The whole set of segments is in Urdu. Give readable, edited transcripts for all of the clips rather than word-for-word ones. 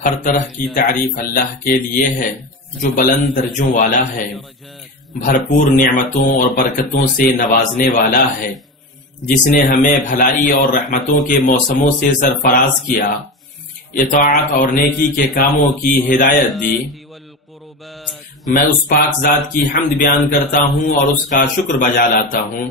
ہر طرح کی تعریف اللہ کے لیے ہے جو بلند درجوں والا ہے، بھرپور نعمتوں اور برکتوں سے نوازنے والا ہے، جس نے ہمیں بھلائی اور رحمتوں کے موسموں سے سرفراز کیا، اطاعت اور نیکی کے کاموں کی ہدایت دی۔ میں اس پاک ذات کی حمد بیان کرتا ہوں اور اس کا شکر بجا لاتا ہوں،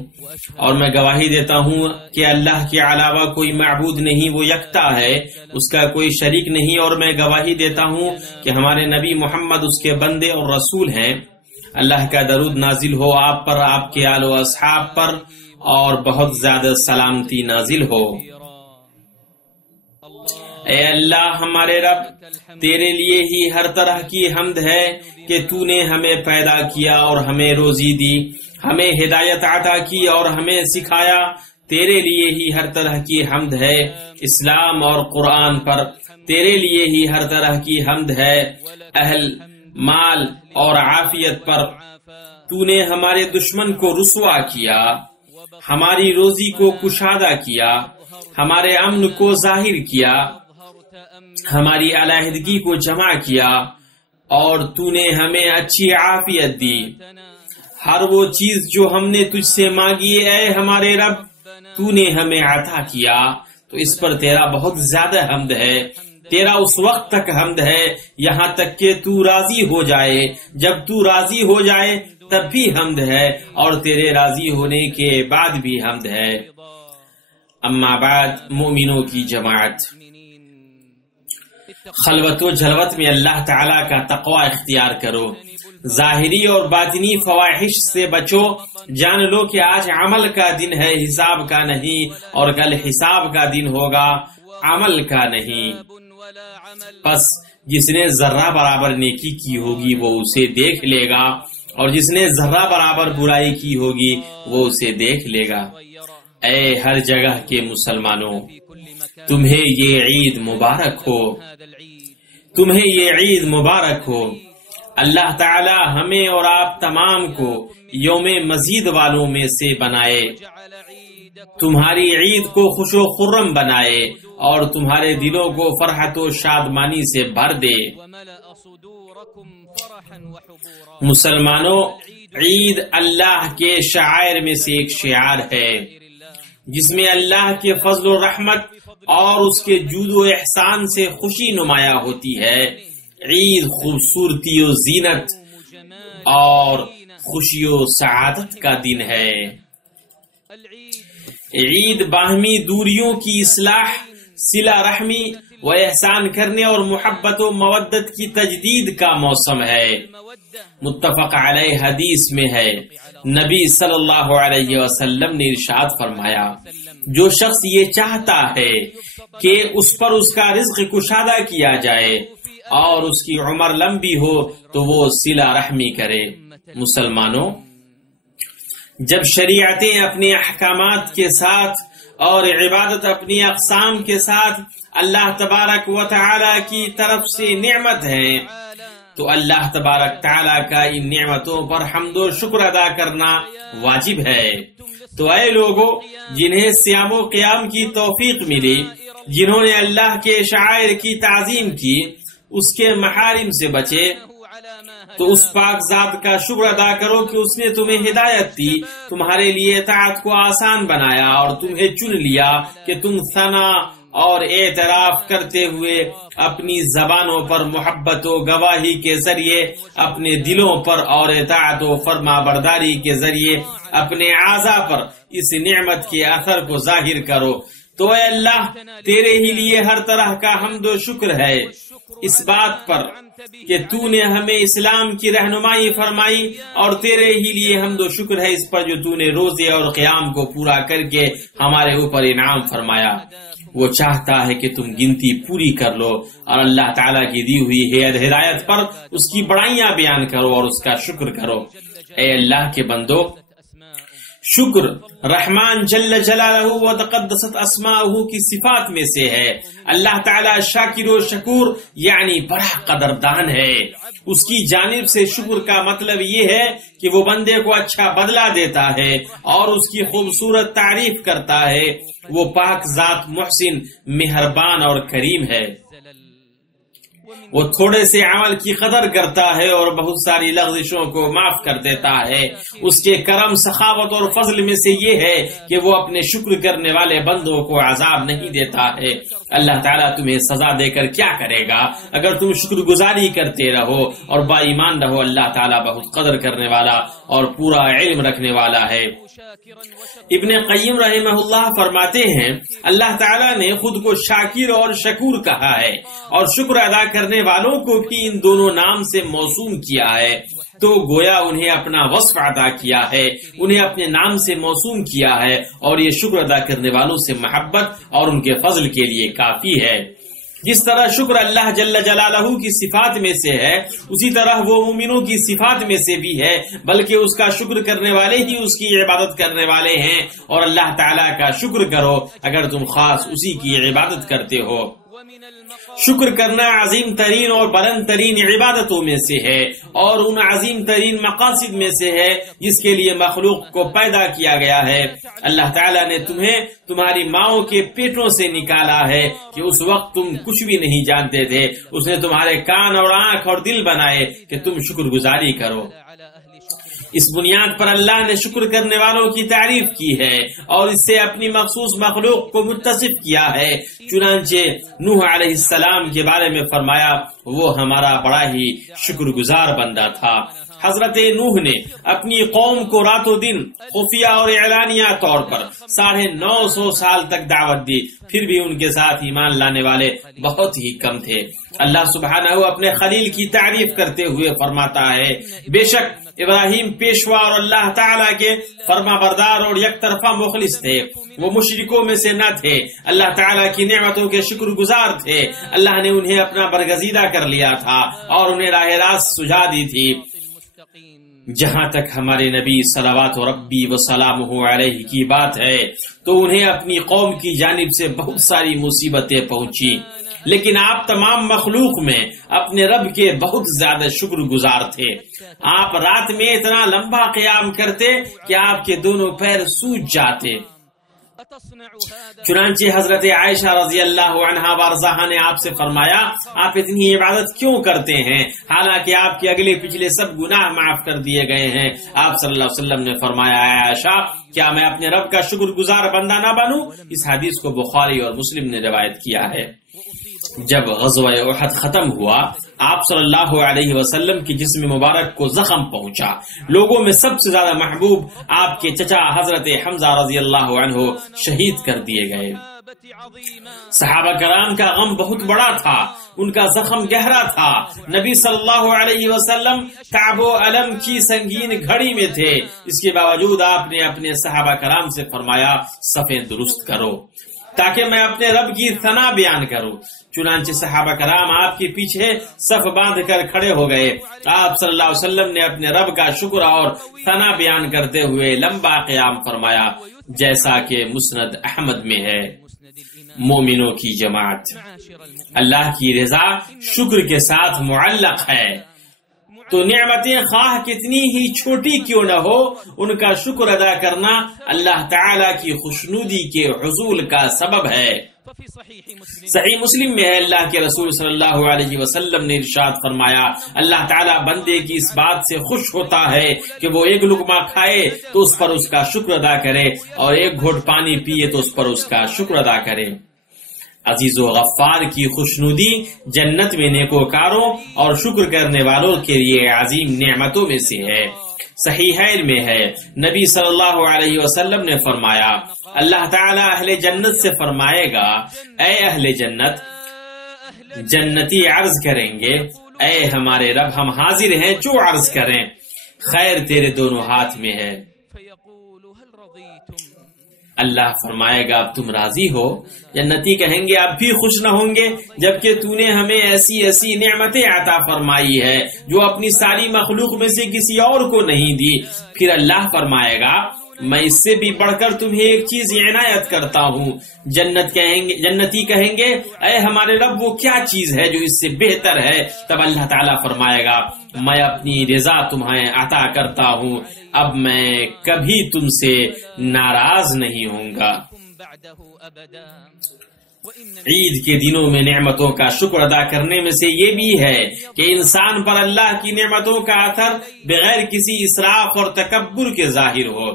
اور میں گواہی دیتا ہوں کہ اللہ کے علاوہ کوئی معبود نہیں، وہ یکتا ہے، اس کا کوئی شریک نہیں، اور میں گواہی دیتا ہوں کہ ہمارے نبی محمد اس کے بندے اور رسول ہیں۔ اللہ کا درود نازل ہو آپ پر، آپ کے آل و اصحاب پر، اور بہت زیادہ سلامتی نازل ہو۔ اے اللہ ہمارے رب، تیرے لیے ہی ہر طرح کی حمد ہے کہ تو نے ہمیں پیدا کیا اور ہمیں روزی دی، ہمیں ہدایت عطا کی اور ہمیں سکھایا۔ تیرے لیے ہی ہر طرح کی حمد ہے اسلام اور قرآن پر، تیرے لیے ہی ہر طرح کی حمد ہے اہل مال اور عافیت پر۔ تو نے ہمارے دشمن کو رسوا کیا، ہماری روزی کو کشادہ کیا، ہمارے امن کو ظاہر کیا، ہماری علیحدگی کو جمع کیا، اور تو نے ہمیں اچھی عافیت دی۔ ہر وہ چیز جو ہم نے تجھ سے مانگی اے ہمارے رب، تو نے ہمیں عطا کیا، تو اس پر تیرا بہت زیادہ حمد ہے۔ تیرا اس وقت تک حمد ہے یہاں تک کہ تو راضی ہو جائے، جب تو راضی ہو جائے تب بھی حمد ہے، اور تیرے راضی ہونے کے بعد بھی حمد ہے۔ اما بعد، مومنوں کی جماعت، خلوت و جلوت میں اللہ تعالیٰ کا تقوی اختیار کرو، ظاہری اور باطنی فواحش سے بچو۔ جان لو کہ آج عمل کا دن ہے، حساب کا نہیں، اور کل حساب کا دن ہوگا، عمل کا نہیں۔ پس جس نے ذرہ برابر نیکی کی ہوگی وہ اسے دیکھ لے گا، اور جس نے ذرہ برابر برائی کی ہوگی وہ اسے دیکھ لے گا۔ اے ہر جگہ کے مسلمانوں، تمہیں یہ عید مبارک ہو، تمہیں یہ عید مبارک ہو۔ اللہ تعالی ہمیں اور آپ تمام کو یوم مزید والوں میں سے بنائے، تمہاری عید کو خوش و خرم بنائے، اور تمہارے دلوں کو فرحت و شادمانی سے بھر دے۔ مسلمانوں، عید اللہ کے شعائر میں سے ایک شعار ہے جس میں اللہ کے فضل و رحمت اور اس کے جود و احسان سے خوشی نمایاں ہوتی ہے۔ عید خوبصورتی و زینت اور خوشی و سعادت کا دن ہے۔ عید باہمی دوریوں کی اصلاح، صلہ رحمی و احسان کرنے اور محبت و مودت کی تجدید کا موسم ہے۔ متفق علیہ حدیث میں ہے، نبی صلی اللہ علیہ وسلم نے ارشاد فرمایا، جو شخص یہ چاہتا ہے کہ اس پر اس کا رزق کشادہ کیا جائے اور اس کی عمر لمبی ہو تو وہ صلہ رحمی کرے۔ مسلمانوں، جب شریعتیں اپنے احکامات کے ساتھ اور عبادت اپنی اقسام کے ساتھ اللہ تبارک و تعالی کی طرف سے نعمت ہیں، تو اللہ تبارک تعالی کا ان نعمتوں پر حمد و شکر ادا کرنا واجب ہے۔ تو اے لوگوں جنہیں صیام و قیام کی توفیق ملی، جنہوں نے اللہ کے شعائر کی تعظیم کی، اس کے محارم سے بچے، تو اس پاک ذات کا شکر ادا کرو کہ اس نے تمہیں ہدایت دی، تمہارے لیے اطاعت کو آسان بنایا، اور تمہیں چن لیا کہ تم ثنا اور اعتراف کرتے ہوئے اپنی زبانوں پر محبت و گواہی کے ذریعے، اپنے دلوں پر اور اطاعت و فرما برداری کے ذریعے اپنے اعضاء پر اس نعمت کے اثر کو ظاہر کرو۔ تو اے اللہ، تیرے ہی لیے ہر طرح کا حمد و شکر ہے، اس بات پر کہ تو نے ہمیں اسلام کی رہنمائی فرمائی، اور تیرے ہی لیے حمد و شکر ہے اس پر جو تو نے روزے اور قیام کو پورا کر کے ہمارے اوپر انعام فرمایا۔ وہ چاہتا ہے کہ تم گنتی پوری کر لو اور اللہ تعالیٰ کی دی ہوئی ہدایت پر اس کی بڑائیاں بیان کرو اور اس کا شکر کرو۔ اے اللہ کے بندو، شکر رحمان جل جلالہ و تقدست اسماؤہ کی صفات میں سے ہے۔ اللہ تعالیٰ شاکر و شکور یعنی بڑا قدردان ہے۔ اس کی جانب سے شکر کا مطلب یہ ہے کہ وہ بندے کو اچھا بدلہ دیتا ہے اور اس کی خوبصورت تعریف کرتا ہے۔ وہ پاک ذات محسن، مہربان اور کریم ہے۔ وہ تھوڑے سے عمل کی قدر کرتا ہے اور بہت ساری لغزشوں کو معاف کر دیتا ہے۔ اس کے کرم، سخاوت اور فضل میں سے یہ ہے کہ وہ اپنے شکر کرنے والے بندوں کو عذاب نہیں دیتا ہے۔ اللہ تعالیٰ تمہیں سزا دے کر کیا کرے گا اگر تم شکر گزاری کرتے رہو اور با ایمان رہو۔ اللہ تعالیٰ بہت قدر کرنے والا اور پورا علم رکھنے والا ہے۔ ابن قیم رحمہ اللہ فرماتے ہیں اللہ تعالیٰ نے خود کو شاکر اور شکور کہا ہے اور شکر ادا کرنے والوں کو بھی ان دونوں نام سے موسوم کیا ہے، تو گویا انہیں اپنا وصف ادا کیا ہے، انہیں اپنے نام سے موسوم کیا ہے، اور یہ شکر ادا کرنے والوں سے محبت اور ان کے فضل کے لیے کافی ہے۔ جس طرح شکر اللہ جل جلالہ کی صفات میں سے ہے، اسی طرح وہ مومنوں کی صفات میں سے بھی ہے، بلکہ اس کا شکر کرنے والے ہی اس کی عبادت کرنے والے ہیں، اور اللہ تعالیٰ کا شکر کرو اگر تم خاص اسی کی عبادت کرتے ہو۔ شکر کرنا عظیم ترین اور بلند ترین عبادتوں میں سے ہے اور ان عظیم ترین مقاصد میں سے ہے جس کے لیے مخلوق کو پیدا کیا گیا ہے۔ اللہ تعالیٰ نے تمہیں تمہاری ماؤں کے پیٹوں سے نکالا ہے کہ اس وقت تم کچھ بھی نہیں جانتے تھے۔ اس نے تمہارے کان اور آنکھ اور دل بنائے کہ تم شکر گزاری کرو۔ اس بنیاد پر اللہ نے شکر کرنے والوں کی تعریف کی ہے اور اس سے اپنی مخصوص مخلوق کو متصف کیا ہے۔ چنانچہ نوح علیہ السلام کے بارے میں فرمایا وہ ہمارا بڑا ہی شکر گزار بندہ تھا۔ حضرت نوح نے اپنی قوم کو رات و دن خفیہ اور اعلانیہ طور پر 950 سال تک دعوت دی، پھر بھی ان کے ساتھ ایمان لانے والے بہت ہی کم تھے۔ اللہ سبحانہ اپنے خلیل کی تعریف کرتے ہوئے فرماتا ہے بے شک ابراہیم پیشوا اور اللہ تعالیٰ کے فرما بردار اور یک طرفہ مخلص تھے، وہ مشرکوں میں سے نہ تھے، اللہ تعالیٰ کی نعمتوں کے شکر گزار تھے۔ اللہ نے انہیں اپنا برگزیدہ کر لیا تھا اور انہیں راہ راست سجھا دی تھی۔ جہاں تک ہمارے نبی صلوات ربی و سلامہ علیہ کی بات ہے تو انہیں اپنی قوم کی جانب سے بہت ساری مصیبتیں پہنچی، لیکن آپ تمام مخلوق میں اپنے رب کے بہت زیادہ شکر گزار تھے۔ آپ رات میں اتنا لمبا قیام کرتے کہ آپ کے دونوں پیر سوج جاتے۔ چنانچہ حضرت عائشہ رضی اللہ عنہا وارضاہا نے آپ سے فرمایا آپ اتنی عبادت کیوں کرتے ہیں حالانکہ آپ کے اگلے پچھلے سب گناہ معاف کر دیے گئے ہیں؟ آپ صلی اللہ علیہ وسلم نے فرمایا عائشہ کیا میں اپنے رب کا شکر گزار بندہ نہ بنوں؟ اس حدیث کو بخاری اور مسلم نے روایت کیا ہے۔ جب غزوہ احد ختم ہوا آپ صلی اللہ علیہ وسلم کی جسم مبارک کو زخم پہنچا۔ لوگوں میں سب سے زیادہ محبوب آپ کے چچا حضرت حمزہ رضی اللہ عنہ شہید کر دیے گئے۔ صحابہ کرام کا غم بہت بڑا تھا، ان کا زخم گہرا تھا۔ نبی صلی اللہ علیہ وسلم تعب و علم کی سنگین گھڑی میں تھے، اس کے باوجود آپ نے اپنے صحابہ کرام سے فرمایا صفیں درست کرو تاکہ میں اپنے رب کی ثنا بیان کروں۔ چنانچہ صحابہ کرام آپ کے پیچھے صف باندھ کر کھڑے ہو گئے۔ آپ صلی اللہ علیہ وسلم نے اپنے رب کا شکر اور ثنا بیان کرتے ہوئے لمبا قیام فرمایا، جیسا کہ مسند احمد میں ہے۔ مومنوں کی جماعت اللہ کی رضا شکر کے ساتھ معلق ہے، تو نعمتیں خواہ کتنی ہی چھوٹی کیوں نہ ہو ان کا شکر ادا کرنا اللہ تعالی کی خوشنودی کے حصول کا سبب ہے۔ صحیح مسلم میں ہے اللہ کے رسول صلی اللہ علیہ وسلم نے ارشاد فرمایا اللہ تعالیٰ بندے کی اس بات سے خوش ہوتا ہے کہ وہ ایک لقمہ کھائے تو اس پر اس کا شکر ادا کرے اور ایک گھونٹ پانی پیے تو اس پر اس کا شکر ادا کرے۔ عزیز و غفار کی خوشنودی جنت میں نیکوکاروں اور شکر کرنے والوں کے لیے عظیم نعمتوں میں سے ہے۔ صحیحین میں ہے نبی صلی اللہ علیہ وسلم نے فرمایا اللہ تعالیٰ اہل جنت سے فرمائے گا اے اہل جنت، جنتی عرض کریں گے اے ہمارے رب ہم حاضر ہیں جو عرض کریں، خیر تیرے دونوں ہاتھ میں ہے۔ اللہ فرمائے گا اب تم راضی ہو؟ جنتی کہیں گے اب بھی خوش نہ ہوں گے جبکہ تو نے ہمیں ایسی ایسی نعمتیں عطا فرمائی ہے جو اپنی ساری مخلوق میں سے کسی اور کو نہیں دی۔ پھر اللہ فرمائے گا میں اس سے بھی بڑھ کر تمہیں ایک چیز عنایت کرتا ہوں۔ جنتی کہیں گے اے ہمارے رب وہ کیا چیز ہے جو اس سے بہتر ہے؟ تب اللہ تعالیٰ فرمائے گا میں اپنی رضا تمہیں عطا کرتا ہوں، اب میں کبھی تم سے ناراض نہیں ہوں گا۔ عید کے دنوں میں نعمتوں کا شکر ادا کرنے میں سے یہ بھی ہے کہ انسان پر اللہ کی نعمتوں کا اثر بغیر کسی اسراف اور تکبر کے ظاہر ہو۔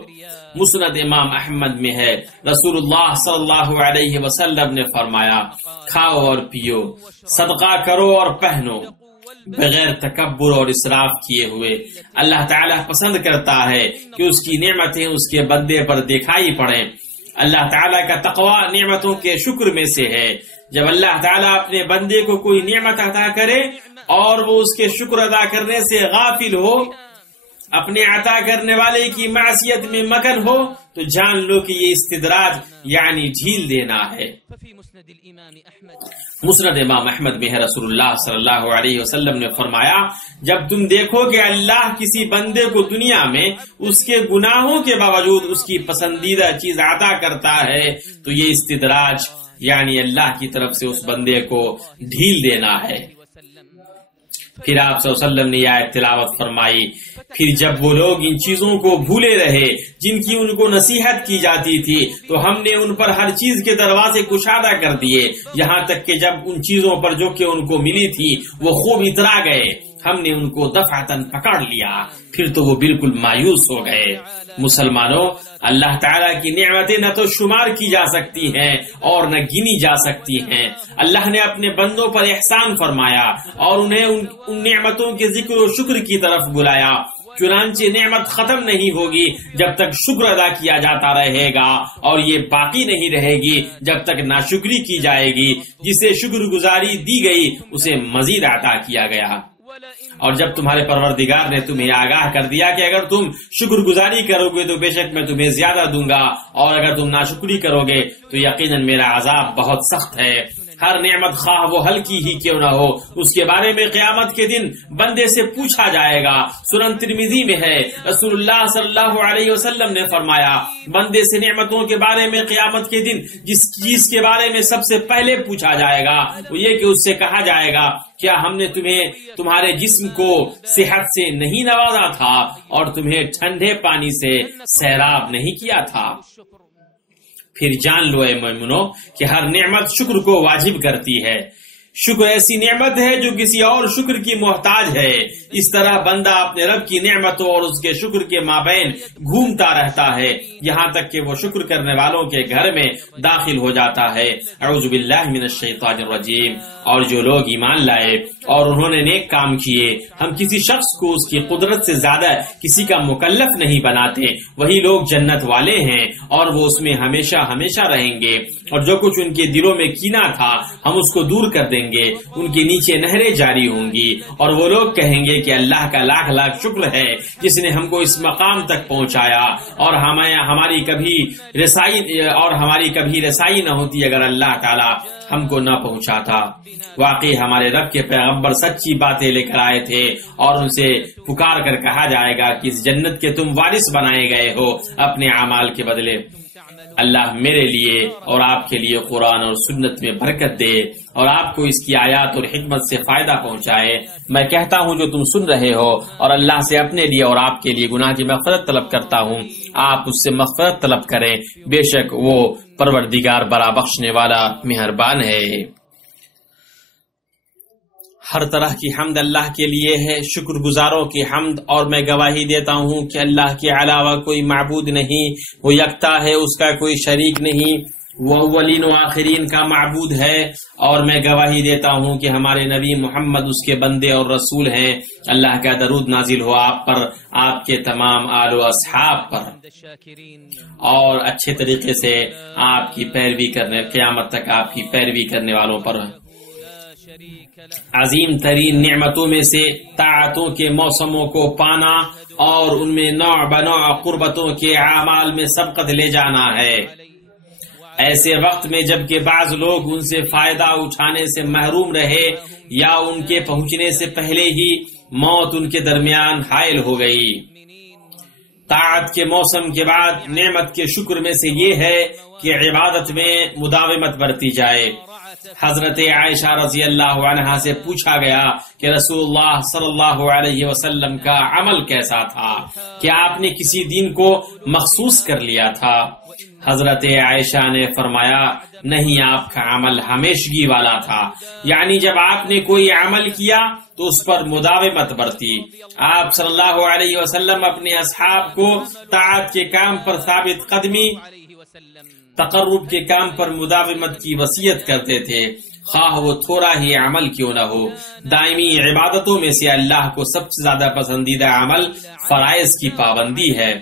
مسند امام احمد میں ہے، رسول اللہ صلی اللہ علیہ وسلم نے فرمایا، کھاؤ اور پیو، صدقہ کرو اور پہنو، بغیر تکبر اور اسراف کیے ہوئے۔ اللہ تعالیٰ پسند کرتا ہے کہ اس کی نعمتیں اس کے بندے پر دکھائی پڑیں۔ اللہ تعالیٰ کا تقوی نعمتوں کے شکر میں سے ہے۔ جب اللہ تعالیٰ اپنے بندے کو کوئی نعمت عطا کرے اور وہ اس کے شکر ادا کرنے سے غافل ہو، اپنے عطا کرنے والے کی معصیت میں مگن ہو، تو جان لو کہ یہ استدراج یعنی ڈھیل دینا ہے۔ مسند امام احمد میں ہے، رسول اللہ صلی اللہ علیہ وسلم نے فرمایا، جب تم دیکھو کہ اللہ کسی بندے کو دنیا میں اس کے گناہوں کے باوجود اس کی پسندیدہ چیز عطا کرتا ہے تو یہ استدراج یعنی اللہ کی طرف سے اس بندے کو ڈھیل دینا ہے۔ پھر آپ صلی اللہ علیہ وسلم نے یہ آیت تلاوت فرمائی، پھر جب وہ لوگ ان چیزوں کو بھولے رہے جن کی ان کو نصیحت کی جاتی تھی تو ہم نے ان پر ہر چیز کے دروازے کشادہ کر دیے، یہاں تک کہ جب ان چیزوں پر جو کہ ان کو ملی تھی وہ خوب اترا گئے، ہم نے ان کو دفعتاً پکڑ لیا، پھر تو وہ بالکل مایوس ہو گئے۔ مسلمانوں، اللہ تعالیٰ کی نعمتیں نہ تو شمار کی جا سکتی ہیں اور نہ گنی جا سکتی ہیں۔ اللہ نے اپنے بندوں پر احسان فرمایا اور انہیں ان نعمتوں کے ذکر و شکر کی طرف بلایا، چنانچہ نعمت ختم نہیں ہوگی جب تک شکر ادا کیا جاتا رہے گا، اور یہ باقی نہیں رہے گی جب تک ناشکری کی جائے گی۔ جسے شکر گزاری دی گئی اسے مزید عطا کیا گیا۔ اور جب تمہارے پروردگار نے تمہیں آگاہ کر دیا کہ اگر تم شکر گزاری کرو گے تو بے شک میں تمہیں زیادہ دوں گا، اور اگر تم ناشکری کرو گے تو یقیناً میرا عذاب بہت سخت ہے۔ ہر نعمت خواہ وہ ہلکی ہی کیوں نہ ہو، اس کے بارے میں قیامت کے دن بندے سے پوچھا جائے گا۔ سنن ترمذی میں ہے، رسول اللہ صلی اللہ علیہ وسلم نے فرمایا، بندے سے نعمتوں کے بارے میں قیامت کے دن جس چیز کے بارے میں سب سے پہلے پوچھا جائے گا وہ یہ کہ اس سے کہا جائے گا، کیا ہم نے تمہیں تمہارے جسم کو صحت سے نہیں نوازا تھا اور تمہیں ٹھنڈے پانی سے سیراب نہیں کیا تھا؟ پھر جان لو اے مومنو کہ ہر نعمت شکر کو واجب کرتی ہے۔ شکر ایسی نعمت ہے جو کسی اور شکر کی محتاج ہے۔ اس طرح بندہ اپنے رب کی نعمتوں اور اس کے شکر کے مابین گھومتا رہتا ہے یہاں تک کہ وہ شکر کرنے والوں کے گھر میں داخل ہو جاتا ہے۔ اعوذ باللہ من الشیطان الرجیم۔ اور جو لوگ ایمان لائے اور انہوں نے نیک کام کیے، ہم کسی شخص کو اس کی قدرت سے زیادہ کسی کا مکلف نہیں بناتے، وہی لوگ جنت والے ہیں اور وہ اس میں ہمیشہ ہمیشہ رہیں گے۔ اور جو کچھ ان کے دلوں میں کینہ تھا ہم اس کو دور کر دیں گے، ان کے نیچے نہریں جاری ہوں گی، اور وہ لوگ کہیں گے کہ اللہ کا لاکھ لاکھ شکر ہے جس نے ہم کو اس مقام تک پہنچایا، اور ہماری کبھی رسائی نہ ہوتی اگر اللہ تعالی ہم کو نہ پہنچاتا۔ واقعی ہمارے رب کے پیغمبر سچی باتیں لے کر آئے تھے، اور ان سے پکار کر کہا جائے گا کہ اس جنت کے تم وارث بنائے گئے ہو اپنے اعمال کے بدلے۔ اللہ میرے لیے اور آپ کے لیے قرآن اور سنت میں برکت دے اور آپ کو اس کی آیات اور حکمت سے فائدہ پہنچائے۔ میں کہتا ہوں جو تم سن رہے ہو، اور اللہ سے اپنے لیے اور آپ کے لیے گناہ کی مغفرت طلب کرتا ہوں، آپ اس سے مغفرت طلب کریں، بے شک وہ پروردگار بڑا بخشنے والا مہربان ہے۔ ہر طرح کی حمد اللہ کے لیے ہے، شکر گزاروں کی حمد، اور میں گواہی دیتا ہوں کہ اللہ کے علاوہ کوئی معبود نہیں، وہ یکتا ہے، اس کا کوئی شریک نہیں، وہ اولین و آخرین کا معبود ہے، اور میں گواہی دیتا ہوں کہ ہمارے نبی محمد اس کے بندے اور رسول ہیں۔ اللہ کا درود نازل ہو آپ پر، آپ کے تمام آل و اصحاب پر، اور اچھے طریقے سے آپ کی پیروی کرنے، قیامت تک آپ کی پیروی کرنے والوں پر۔ عظیم ترین نعمتوں میں سے طاعتوں کے موسموں کو پانا اور ان میں نوع بنوع قربتوں کے اعمال میں سبقت لے جانا ہے، ایسے وقت میں جبکہ بعض لوگ ان سے فائدہ اٹھانے سے محروم رہے یا ان کے پہنچنے سے پہلے ہی موت ان کے درمیان حائل ہو گئی۔ طاعت کے موسم کے بعد نعمت کے شکر میں سے یہ ہے کہ عبادت میں مداومت برتی جائے۔ حضرت عائشہ رضی اللہ عنہا سے پوچھا گیا کہ رسول اللہ صلی اللہ علیہ وسلم کا عمل کیسا تھا، کہ آپ نے کسی دن کو مخصوص کر لیا تھا؟ حضرت عائشہ نے فرمایا نہیں، آپ کا عمل ہمیشگی والا تھا، یعنی جب آپ نے کوئی عمل کیا تو اس پر مداومت برتی۔ آپ صلی اللہ علیہ وسلم اپنے اصحاب کو طاعت کے کام پر ثابت قدمی، تقرب کے کام پر مداومت کی وصیت کرتے تھے، خواہ وہ تھوڑا ہی عمل کیوں نہ ہو۔ دائمی عبادتوں میں سے اللہ کو سب سے زیادہ پسندیدہ عمل فرائض کی پابندی ہے۔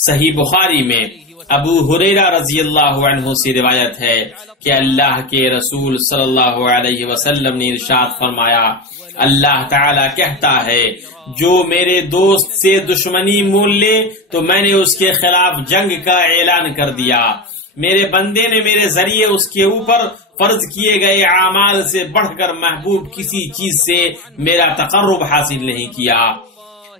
صحیح بخاری میں ابو ہریرہ رضی اللہ عنہ سے روایت ہے کہ اللہ کے رسول صلی اللہ علیہ وسلم نے ارشاد فرمایا، اللہ تعالی کہتا ہے جو میرے دوست سے دشمنی مول لے تو میں نے اس کے خلاف جنگ کا اعلان کر دیا۔ میرے بندے نے میرے ذریعے اس کے اوپر فرض کیے گئے اعمال سے بڑھ کر محبوب کسی چیز سے میرا تقرب حاصل نہیں کیا۔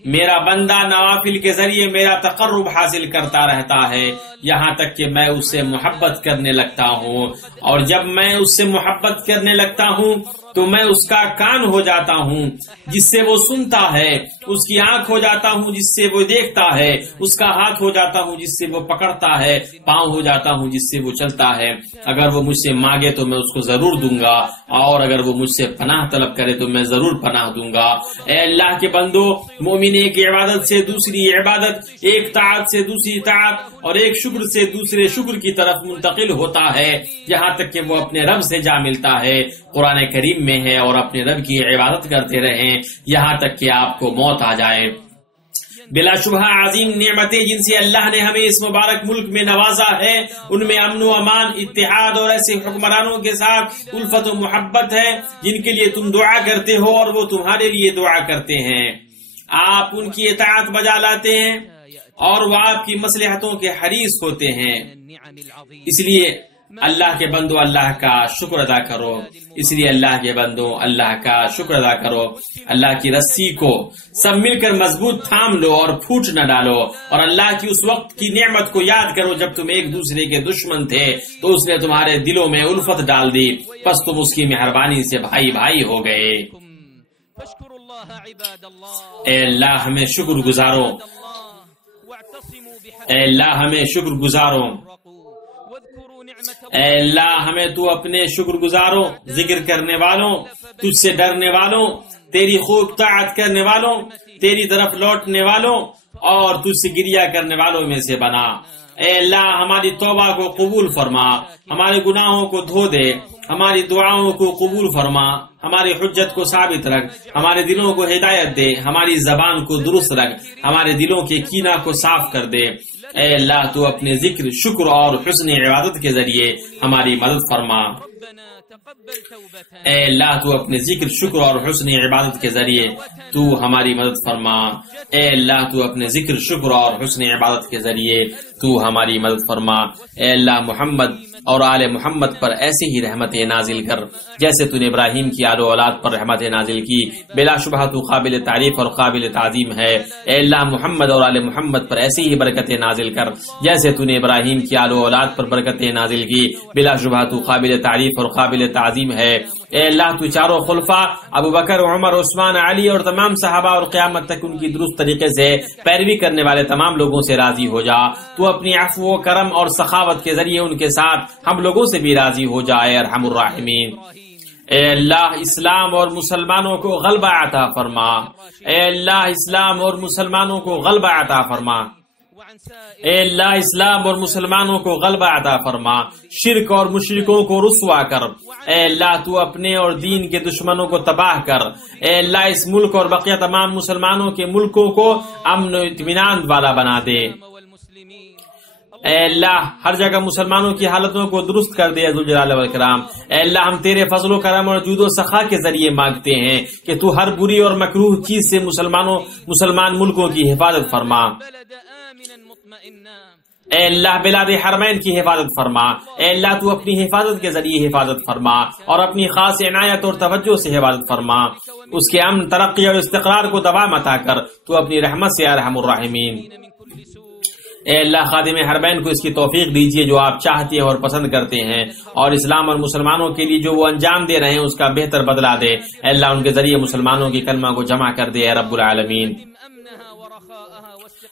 میرا بندہ نوافل کے ذریعے میرا تقرب حاصل کرتا رہتا ہے یہاں تک کہ میں اس سے محبت کرنے لگتا ہوں، اور جب میں اس سے محبت کرنے لگتا ہوں تو میں اس کا کان ہو جاتا ہوں جس سے وہ سنتا ہے، اس کی آنکھ ہو جاتا ہوں جس سے وہ دیکھتا ہے، اس کا ہاتھ ہو جاتا ہوں جس سے وہ پکڑتا ہے، پاؤں ہو جاتا ہوں جس سے وہ چلتا ہے۔ اگر وہ مجھ سے مانگے تو میں اس کو ضرور دوں گا، اور اگر وہ مجھ سے پناہ طلب کرے تو میں ضرور پناہ دوں گا۔ اے اللہ کے بندو، مومن ایک عبادت سے دوسری عبادت، ایک طاعت سے دوسری طاعت اور ایک شکر سے دوسرے شکر کی طرف منتقل ہوتا ہے یہاں تک کہ وہ اپنے رب سے جا ملتا ہے۔ قرآن کریم میں ہے، اور اپنے رب کی عبادت کرتے رہیں یہاں تک کہ آپ کو موت آ جائے۔ بلا شبہ عظیم نعمتیں جن سے اللہ نے ہمیں اس مبارک ملک میں نوازا ہے، ان میں امن و امان، اتحاد اور ایسے حکمرانوں کے ساتھ الفت و محبت ہے جن کے لیے تم دعا کرتے ہو اور وہ تمہارے لیے دعا کرتے ہیں۔ آپ ان کی اطاعت بجا لاتے ہیں اور وہ آپ کی مصلحتوں کے حریص ہوتے ہیں۔ اس لیے اللہ کے بندو اللہ کا شکر ادا کرو، اس لیے اللہ کے بندو اللہ کا شکر ادا کرو۔ اللہ کی رسی کو سب مل کر مضبوط تھام لو اور پھوٹ نہ ڈالو، اور اللہ کی اس وقت کی نعمت کو یاد کرو جب تم ایک دوسرے کے دشمن تھے تو اس نے تمہارے دلوں میں الفت ڈال دی، پس تم اس کی مہربانی سے بھائی بھائی ہو گئے۔ اے اللہ ہمیں شکر گزارو، اے اللہ ہمیں شکر گزارو، اے اللہ ہمیں تو اپنے شکر گزاروں، ذکر کرنے والوں، تجھ سے ڈرنے والوں، تیری خوب طاعت کرنے والوں، تیری طرف لوٹنے والوں اور تجھ سے گریہ کرنے والوں میں سے بنا۔ اے اللہ ہماری توبہ کو قبول فرما، ہمارے گناہوں کو دھو دے، ہماری دعاؤں کو قبول فرما، ہماری حجت کو ثابت رکھ، ہمارے دلوں کو ہدایت دے، ہماری زبان کو درست رکھ، ہمارے دلوں کے کینہ کو صاف کر دے۔ اے اللہ تو اپنے ذکر، شکر اور حسن عبادت کے ذریعے ہماری مدد فرما۔ اے اللہ تو اپنے ذکر، شکر اور حسن عبادت کے ذریعے تو ہماری مدد فرما۔ اے اللہ تو اپنے ذکر، شکر اور حسن عبادت کے ذریعے تو ہماری مدد فرما۔ اے اللہ محمد اور آل محمد پر ایسی ہی رحمت نازل کر جیسے تو نے ابراہیم کی آل و اولاد پر رحمت نازل کی، بلا شبہ تو قابل تعریف اور قابل تعظیم ہے۔ اے اللہ محمد اور آل محمد پر ایسی ہی برکت نازل کر جیسے تو نے ابراہیم کی آل و اولاد پر برکت نازل کی، بلا شبہ تو قابل تعریف اور قابل تعظیم ہے۔ اے اللہ تو چاروں خلفاء ابو بکر، عمر، عثمان، علی اور تمام صحابہ اور قیامت تک ان کی درست طریقے سے پیروی کرنے والے تمام لوگوں سے راضی ہو جا۔ تو اپنی عفو و کرم اور سخاوت کے ذریعے ان کے ساتھ ہم لوگوں سے بھی راضی ہو جائے، ارحم الراحمین۔ اے اللہ اسلام اور مسلمانوں کو غلبہ عطا فرما، اے اللہ اسلام اور مسلمانوں کو غلبہ عطا فرما، اے اللہ اسلام اور مسلمانوں کو غلبہ عطا فرما، شرک اور مشرکوں کو رسوا کر۔ اے اللہ تو اپنے اور دین کے دشمنوں کو تباہ کر۔ اے اللہ اس ملک اور بقیہ تمام مسلمانوں کے ملکوں کو امن و اطمینان والا بنا دے۔ اے اللہ ہر جگہ مسلمانوں کی حالتوں کو درست کر دے ذوالجلال والاکرام۔ اے اللہ ہم تیرے فضل و کرم اور جود و سخا کے ذریعے مانگتے ہیں کہ تو ہر بری اور مکروہ چیز سے مسلمان ملکوں کی حفاظت فرما۔ اے اللہ بلاد حرمین کی حفاظت فرما۔ اے اللہ تو اپنی حفاظت کے ذریعے حفاظت فرما اور اپنی خاص عنایت اور توجہ سے حفاظت فرما۔ اس کے امن، ترقی اور استقرار کو دوام عطا کر تو اپنی رحمت سے ارحم الراحمین۔ اے اللہ خادم حرمین کو اس کی توفیق دیجیے جو آپ چاہتے ہیں اور پسند کرتے ہیں، اور اسلام اور مسلمانوں کے لیے جو وہ انجام دے رہے ہیں اس کا بہتر بدلہ دے۔ اے اللہ ان کے ذریعے مسلمانوں کی کلمہ کو جمع کر دے اے رب العالمین۔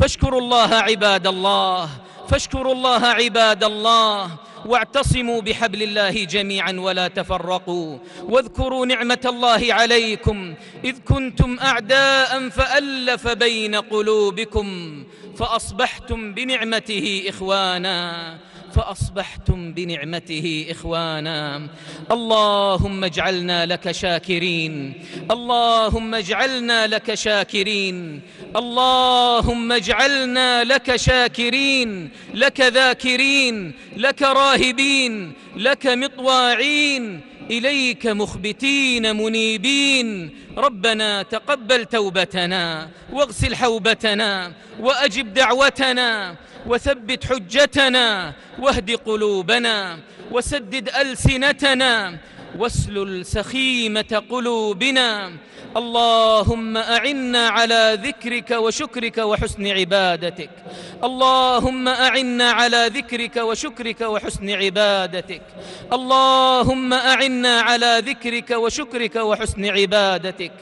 فاشكروا الله عباد الله، فاشكروا الله عباد الله، واعتصموا بحبل الله جميعا ولا تفرقوا، واذكروا نعمة الله عليكم إذ كنتم أعداء فألف بين قلوبكم فأصبحتم بنعمته إخوانا. اللهم اجعلنا لك شاكرين، اللهم اجعلنا لك شاكرين، اللهم اجعلنا لك شاكرين، لك ذاكرين، لك راهبين، لك مطواعين، إليك مخبتين منيبين. ربنا تقبل توبتنا واغسل حوبتنا وأجب دعوتنا وثبت حجتنا واهد قلوبنا وسدد ألسنتنا واسلل سخيمة قلوبنا. اللهم أعنا على ذكرك وشكرك وحسن عبادتك، اللهم أعنا على ذكرك وشكرك وحسن عبادتك، اللهم أعنا على ذكرك وشكرك وحسن عبادتك.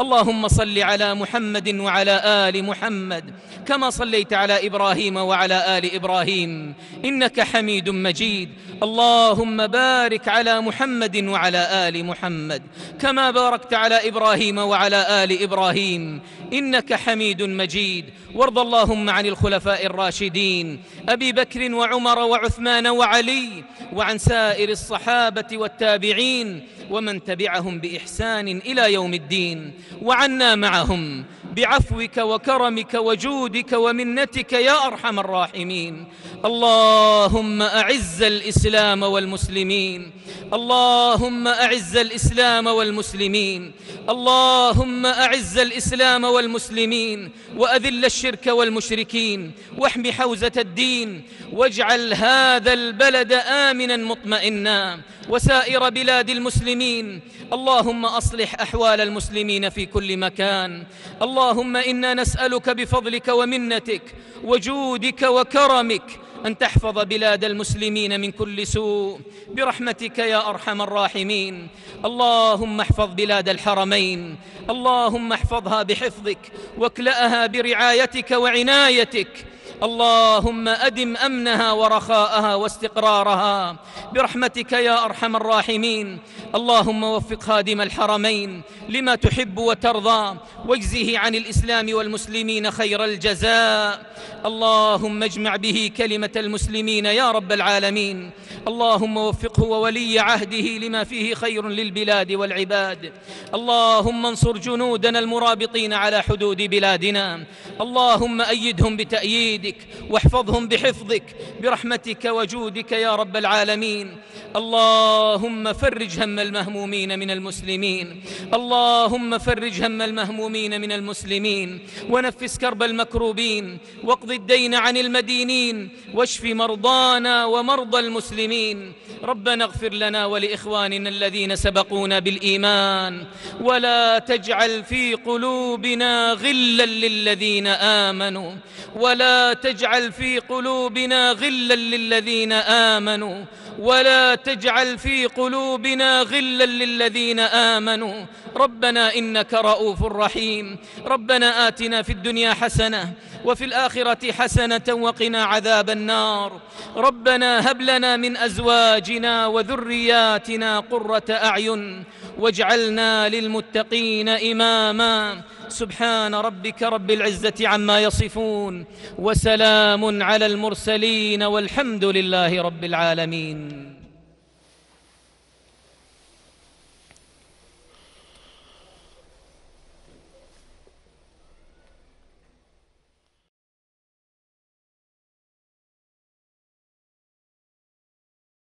اللهم صل على محمد وعلى آل محمد كما صليت على إبراهيم وعلى آل إبراهيم إنك حميد مجيد. اللهم بارك على محمد وعلى آل محمد كما باركت على إبراهيم وعلى آل إبراهيم إنك حميد مجيد. وارض اللهم عن الخلفاء الراشدين أبي بكر وعمر وعثمان وعلي، وعن سائر الصحابة والتابعين ومن تبعهم بإحسان إلى يوم الدين، وعنا معهم بعفوك وكرمك وجودك ومنتك يا أرحم الراحمين. اللهم أعز الإسلام والمسلمين، اللهم أعز الإسلام والمسلمين، اللهم أعز الإسلام والمسلمين، وأذل الشرك والمشركين، واحم حوزة الدين، واجعل هذا البلد آمنا مطمئنا وسائر بلاد المسلمين. اللهم أصلح أحوال المسلمين في كل مكان. اللهم إنا نسألك بفضلك ومنتك وجودك وكرمك أن تحفظ بلاد المسلمين من كل سوء برحمتك يا أرحم الراحمين. اللهم احفظ بلاد الحرمين، اللهم احفظها بحفظك واكلأها برعايتك وعنايتك. اللهم أدم أمنها ورخاءها واستقرارها برحمتك يا أرحم الراحمين. اللهم وفق خادم الحرمين لما تحب وترضى، واجزه عن الإسلام والمسلمين خير الجزاء. اللهم اجمع به كلمة المسلمين يا رب العالمين. اللهم وفقه وولي عهده لما فيه خير للبلاد والعباد. اللهم انصر جنودنا المرابطين على حدود بلادنا. اللهم أيدهم بتأييدك واحفظهم بحفظك برحمتك وجودك يا رب العالمين. اللهم فرج هم المهمومين من المسلمين، اللهم فرج هم المهمومين من المسلمين، ونفس كرب المكروبين، واقض الدين عن المدينين، واشف مرضانا ومرضى المسلمين. ربنا اغفر لنا ولإخواننا الذين سبقونا بالإيمان، ولا تجعل في قلوبنا غلا للذين آمنوا، ولا تجعل في قلوبنا غلا للذين آمنوا، ولا تجعل في قلوبنا غلا للذين آمنوا. ربنا إنك رؤوف رحيم. ربنا آتنا في الدنيا حسنة وفي الآخرة حسنة وقنا عذاب النار. ربنا هب لنا من أزواجنا وذرياتنا قرة أعين واجعلنا للمتقين إماما. سبحان ربك رب العزة عما يصفون، وسلام على المرسلين، والحمد لله رب العالمين.